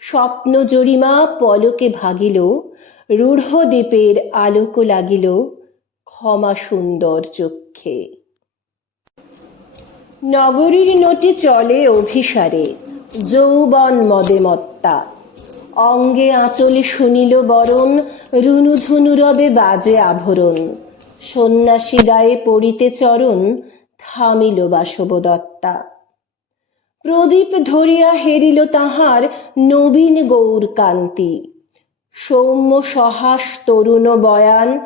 স্বপ্ন জরিমা পলকে ভাগিল, রূঢ় দ্বীপের আলোক লাগিল, ক্ষমা সুন্দর চক্ষে। নগরীর নটি চলে অভিসারে, যৌবন মদে মত্তা। অঙ্গে আঁচলে শুনিল বরণ রুনুঝুনু রবে বাজে আভরণ। সন্ন্যাসী গায়ে পড়িতে চরণ, থামিল বাসবদত্তা। প্রদীপ ধরিয়া হেরিল তাহার নবীন গৌর কান্তি। সৌম্য সহাস তরুণ বয়ান,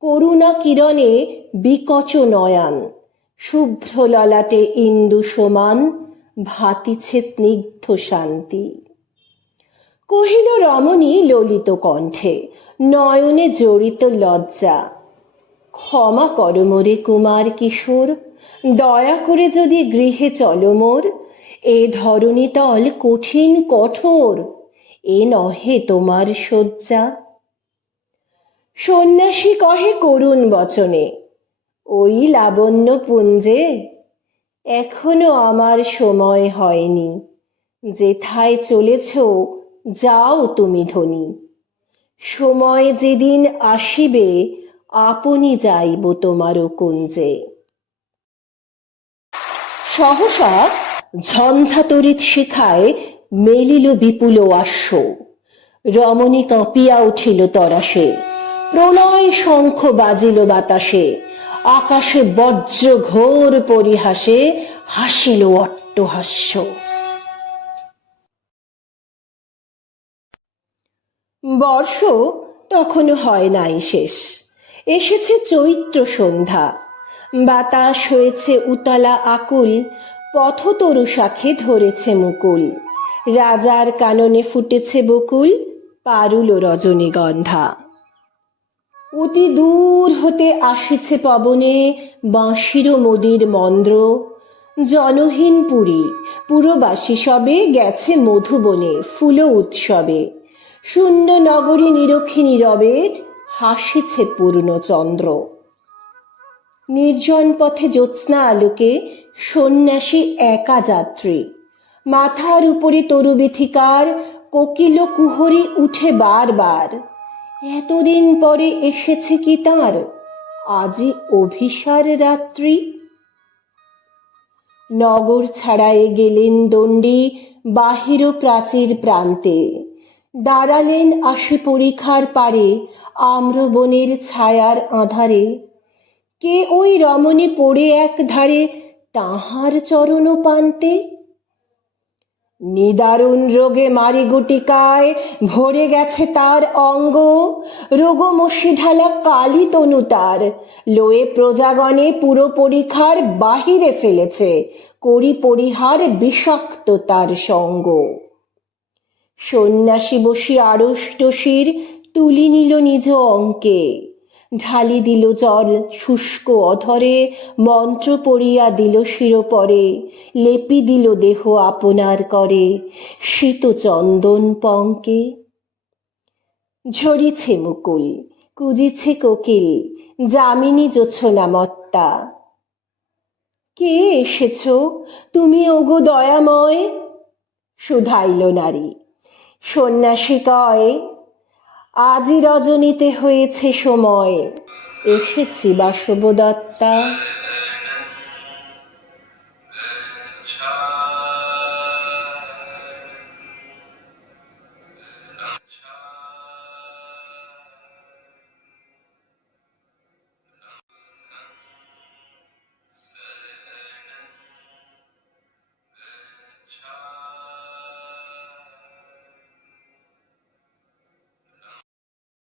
করুণা কিরণে বিকচ নয়ান। শুভ্র ললাটে ইন্দু সমান, ভাতিছে স্নিগ্ধ শান্তি। কহিল রমণী ললিত কণ্ঠে, নয়নে জড়িত লজ্জা। ক্ষমা কর মোরে কুমার কিশোর, দয়া করে যদি গৃহে চলো মোর এ ধরণী তল কঠিন, কঠোর, এ নহে তোমার শয্যা। সন্ন্যাসী কহে করুণ বচনে, ওই লাবণ্য পুঞ্জে এখনও আমার সময় হয়নি। যেথায় চলেছ, যাও তুমি ধনী। সময় যেদিন আসিবে, আপনি যাইব তোমারও কুঞ্জে। সহসা ঝঞ্ঝাতরিত শিখায় মেলিল বিপুল আশ্ব। রমণী কাঁপিয়া উঠিল তরাসে। প্রলয় শঙ্খ বাজিল বাতাসে। আকাশে বজ্র ঘোর পরিহাসে হাসিল অট্টহাস্য। বর্ষ তখনও হয় নাই শেষ। এসেছে চৈত্র সন্ধ্যা। বাতাস হয়েছে উতলা আকুল পথতরু শাখে ধরেছে মুকুল। রাজার কাননে ফুটেছে বকুল, পারুল রজনীগন্ধা। অতি দূর হতে আসিছে পবনে বাঁশির মোদির মন্দ্র। জনহীন পুরী, পুরবাসী সবে গেছে মধুবনে ফুল উৎসবে। শূন্য নগরী নিরক্ষী নীরবে হাসিছে পূর্ণচন্দ্র নির্জন পথে জ্যোৎস্না আলোকে সন্ন্যাসী একা যাত্রী মাথার উপরে তরুবিথিকার কোকিল কুহরি উঠে বারবার। এতদিন পরে এসেছে কি তার? আজি অভিসার রাত্রি? নগর ছাড়ায়ে গেলেন দণ্ডী বাহির প্রাচীর প্রান্তে। দাঁড়ালেন আসে পরীক্ষার পারে, আম্রবনের ছায়ার আধারে। কে ওই রমণী পড়ে এক ধারে তাহার চরণ পান্তে নিদারুণ রোগে মারি গুটিকায় ভরে গেছে তার অঙ্গ। রোগমসি ঢালা কালি তনু তার। লোয়ে প্রজাগণে পুরো পরীক্ষার বাহিরে ফেলেছে। করি পরিহার বিষাক্ত তার সঙ্গ। সন্ন্যাসী বসি আড়ষ্ট শির তুলি নিল নিজ অঙ্কে। ঢালি দিল জল শুষ্ক অধরে, মন্ত্র পড়িয়া দিল শিরোপরে, লেপি দিল দেহ আপনার করে, শীত চন্দন পঙ্কে। ঝরিছে মুকুল, কুজিছে কোকিল, যামিনী জোছনা মত্তা। কে এসেছ? তুমি ওগো দয়াময়। শুধাইল নারী, সন্ন্যাসী কয় আজি রজনীতে হয়েছে সময় এসেছি বাসবদত্তা child.